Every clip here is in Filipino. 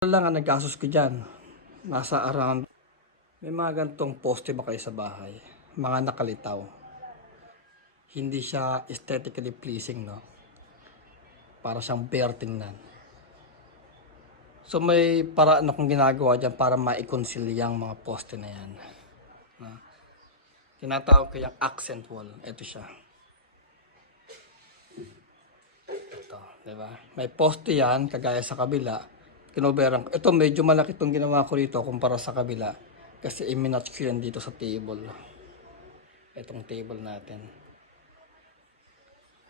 Lang ang naggastos ko dyan. Nasa around, may mga ganitong poste ba kayo sa bahay? Mga nakalitaw. Hindi siya aesthetically pleasing, no? Para siyang bare tingnan. So may paraan akong ginagawa dyan para ma-conceal yung mga poste na yan. Tinatawag ko yung accent wall. Ito siya. Ito, diba? May poste yan, kagaya sa kabila. Kinoberan ko. Ito medyo malaki itong ginawa ko dito kumpara sa kabila. Kasi iminatch ko yan dito sa table. Itong table natin.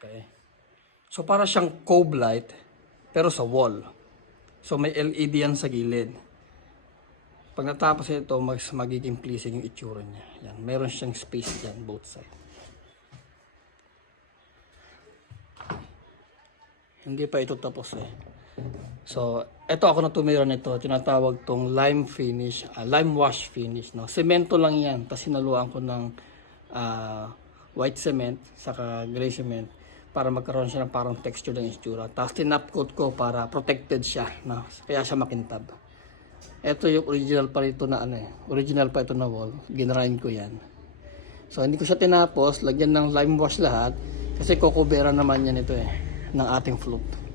Okay. So para siyang cove light, pero sa wall. So may LED yan sa gilid. Pag natapos ito, magiging pleasing yung itsura niya. Yan. Meron siyang space dyan, both side. Hindi pa ito tapos eh. So, ito ako na tumira nito. Tinatawag tong lime finish, lime wash finish. No? Semento lang yan. Tapos sinaluan ko ng white cement, saka gray cement para magkaroon siya ng parang texture ng itsura. Tapos tinapcoat ko para protected siya. No? Kaya siya makintab. Ito yung original pa ito na original pa ito na wall. Ginrain ko yan. So, hindi ko siya tinapos. Lagyan ng lime wash lahat. Kasi kukubera naman yan ito ng ating float.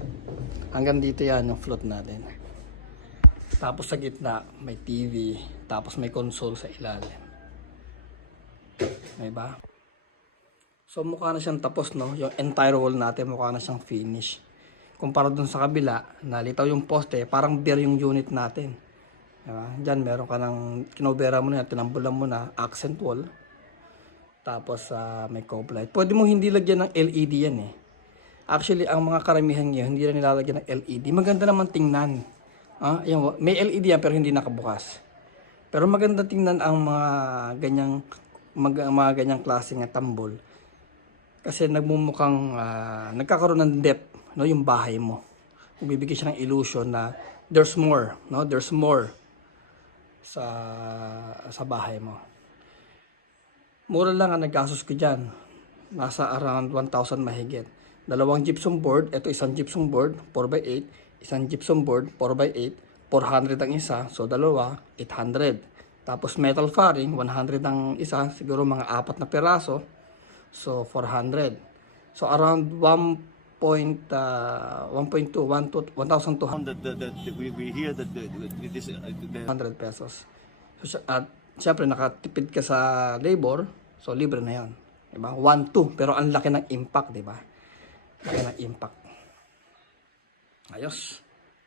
Hanggang dito yan yung float natin. Tapos sa gitna may TV, tapos may console sa ilalim. May ba? So mukha na siyang tapos, no? Yung entire wall natin mukha na siyang finish. Kumpara dun sa kabila, nalitaw yung poste, parang bare yung unit natin. Diba? Diyan meron ka ng kinobera mo na, tinambulan mo na accent wall. Tapos may cove light. Pwede mo hindi lagyan ng LED yan eh. Actually, ang mga karamihan ngayon, hindi na nilalagyan ng LED. Maganda naman tingnan. May LED yan pero hindi nakabukas. Pero maganda tingnan ang mga ganyang klaseng tambol. Kasi nagmumukhang nagkakaroon ng depth, no, yung bahay mo. Bibigyan siya ng illusion na there's more, no? There's more sa bahay mo. Mura lang ang naggastos ko diyan. Nasa around 1,000 mahigit. Dalawang gypsum board, ito isang gypsum board, 4x8, isang gypsum board, 4x8, 400 ang isa, so dalawa, 800. Tapos metal fairing, 100 ang isa, siguro mga 4 na peraso, so 400. So around 1.2, 1,200. We hear that this 100 pesos. So, at syempre nakatipid ka sa labor, so libre na 'yon. Diba? 1,2, pero ang laki ng impact, diba? Laki ng impact. Ayos.